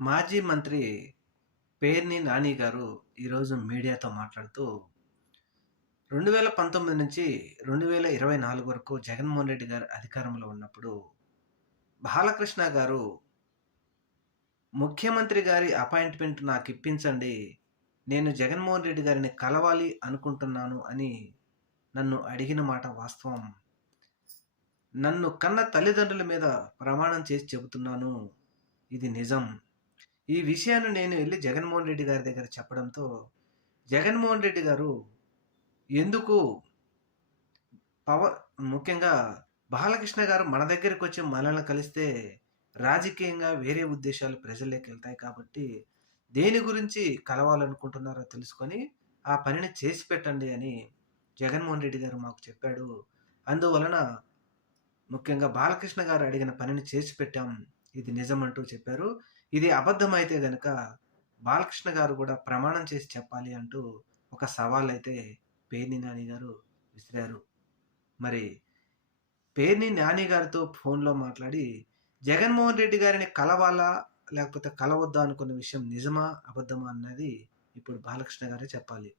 మాజీ మంత్రి పేర్ని నాని గారు ఈరోజు మీడియాతో మాట్లాడుతూ 2019 నుంచి 2024 వరకు జగన్మోహన్ రెడ్డి గారు అధికారంలో ఉన్నప్పుడు బాలకృష్ణ గారు ముఖ్యమంత్రి గారి అపాయింట్మెంట్ నాకిప్పించండి. నేను జగన్మోహన్ రెడ్డి గారిని కలవాలి అనుకుంటున్నాను అని నన్ను అడిగిన మాట వాస్తవం. నన్ను కన్న తల్లిదండ్రుల మీద ప్రమాణం చేసి చెబుతున్నాను. ఇది నిజం. ఈ విషయాన్ని నేను ఎళ్లి జగన్మోహన్ రెడ్డి గారి దగ్గర చెప్పడంతో, జగన్మోహన్ రెడ్డి గారు ఎందుకు పవ ముఖ్యంగా బాలకృష్ణ గారు మన దగ్గరికొచ్చి మనల్ని కలిస్తే రాజకీయంగా వేరే ఉద్దేశాలు ప్రజల్లోకెళ్తాయి కాబట్టి, దేని గురించి కలవాలనుకుంటున్నారో తెలుసుకొని, ఆ పనిని చేసి పెట్టండి అని జగన్మోహన్ రెడ్డి గారు మాకు చెప్పాడు. అందువలన ముఖ్యంగా బాలకృష్ణ గారు అడిగిన పనిని చేసి పెట్టాం. ఇది నిజమంటూ చెప్పారు. ఇది అబద్ధమైతే గనక బాలకృష్ణ గారు కూడా ప్రమాణం చేసి చెప్పాలి అంటూ ఒక సవాలైతే పేర్ని నాని గారు విసిరారు. మరి పేర్ని నాని గారితో ఫోన్‌లో మాట్లాడి జగన్మోహన్ రెడ్డి గారిని కలవాలా? లేకపోతే కలవద్దా అనుకున్న విషయం నిజమా? అబద్ధమా? అన్నది ఇప్పుడు బాలకృష్ణ గారే చెప్పాలి.